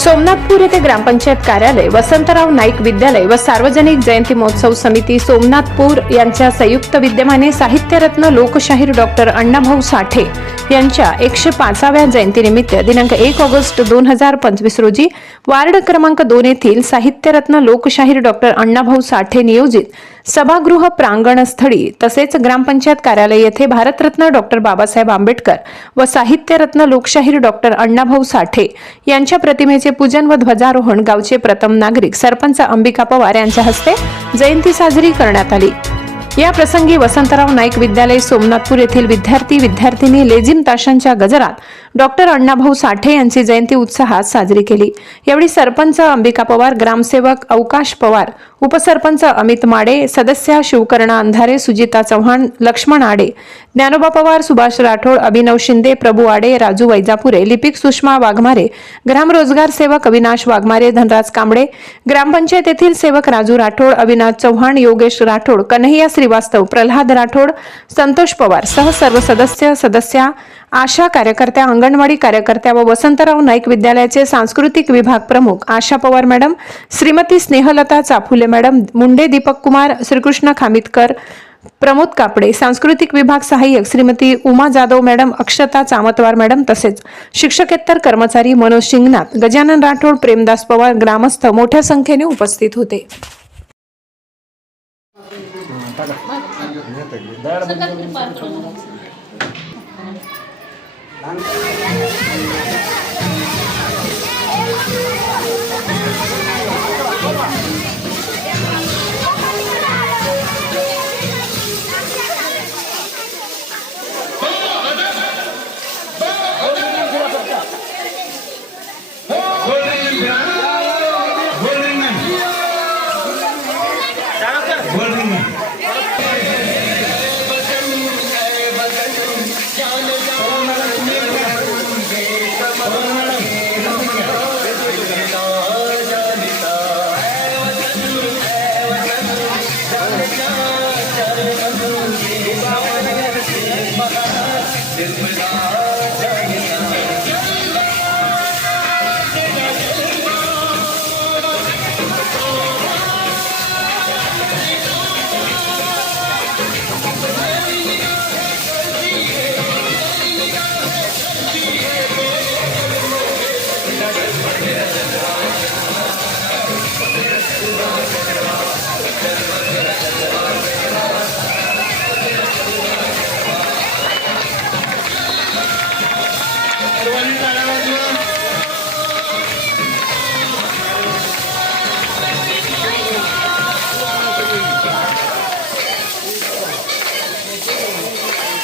सोमनाथपूर येथे ग्रामपंचायत कार्यालय वसंतराव नाईक विद्यालय व सार्वजनिक जयंती महोत्सव समिती सोमनाथपूर यांच्या संयुक्त विद्यमाने साहित्यरत्न लोकशाहीर डॉक्टर अण्णाभाऊ साठे यांच्या एकशे पाचाव्या जयंतीनिमित्त दिनांक एक ऑगस्ट दोन हजार पंचवीस रोजी वार्ड क्रमांक दोन येथील साहित्यरत्न लोकशाहीर डॉक्टर अण्णाभाऊ साठे नियोजित सभागृह प्रांगणस्थळी तसेच ग्रामपंचायत कार्यालय येथे भारतरत्न डॉक्टर बाबासाहेब आंबेडकर व साहित्यरत्न लोकशाहीर डॉक्टर अण्णाभाऊ साठे यांच्या प्रतिमेचे पूजन व ध्वजारोहण गावचे प्रथम नागरिक सरपंच अंबिका पवार यांच्या हस्ते जयंती साजरी करण्यात आली. या प्रसंगी वसंतराव नाईक विद्यालय सोमनाथपूर येथील विद्यार्थी विद्यार्थिनी लेझिम ताशांच्या गजरात डॉक्टर अण्णाभाऊ साठे यांची जयंती उत्साहात साजरी केली. यावेळी सरपंच अंबिका पवार ग्रामसेवक अवकाश पवार उपसरपंच अमित माडे सदस्या शिवकर्णा अंधारे सुजिता चव्हाण लक्ष्मण आडे ज्ञानोबा पवार सुभाष राठोड अभिनव शिंदे प्रभू आडे राजू वैजापुरे लिपिक सुषमा वाघमारे ग्रामरोजगार सेवक अविनाश वाघमारे धनराज कांबळे ग्रामपंचायत येथील सेवक राजू राठोड अविनाश चव्हाण योगेश राठोड कन्हैया श्रीवास्तव प्रल्हाद राठोड संतोष पवार सह सर्व सदस्य सदस्या आशा कार्यकर्त्या अंगणवाडी कार्यकर्त्या व वसंतराव नाईक विद्यालयाचे सांस्कृतिक विभाग प्रमुख आशा पवार मॅडम श्रीमती स्नेहलता चाफुले मॅडम मुंडे दीपक कुमार श्रीकृष्ण खामितकर प्रमोद कापडे सांस्कृतिक विभाग सहाय्यक श्रीमती उमा जाधव मॅडम अक्षता चामतवार मॅडम तसेच शिक्षकेतर कर्मचारी मनोज शिंगनाथ गजानन राठोड प्रेमदास पवार ग्रामस्थ मोठ्या संख्येने उपस्थित होते. सर्वांनी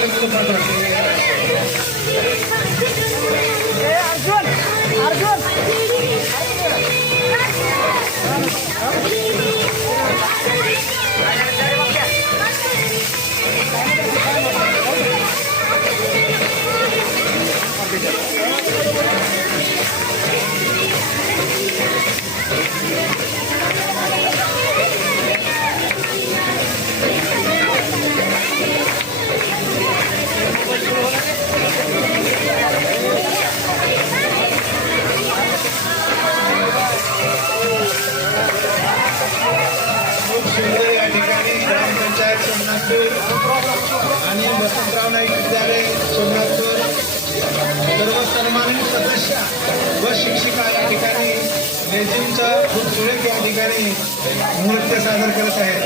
दोन आणि वसंतराव नाईक विद्यालय सोमनाथकर सर्व सन्मानित सदस्य व शिक्षिका या ठिकाणी रेजिमचं खूप सुरेख या ठिकाणी नृत्य सादर करत आहेत.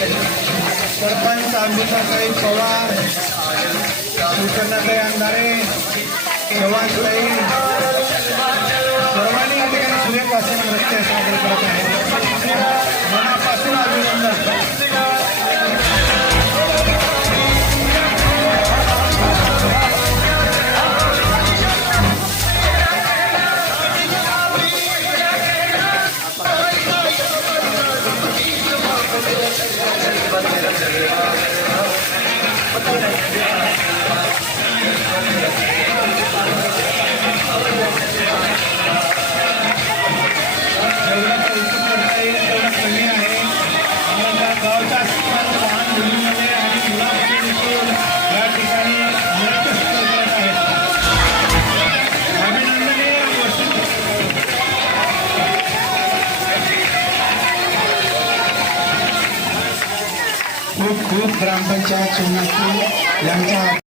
korban sambil santai solar bukan ada yang dari Jawa Tengah korban ini dengan sulit pasti mengerti saat berkorban mana pasti lagi Aja cuma.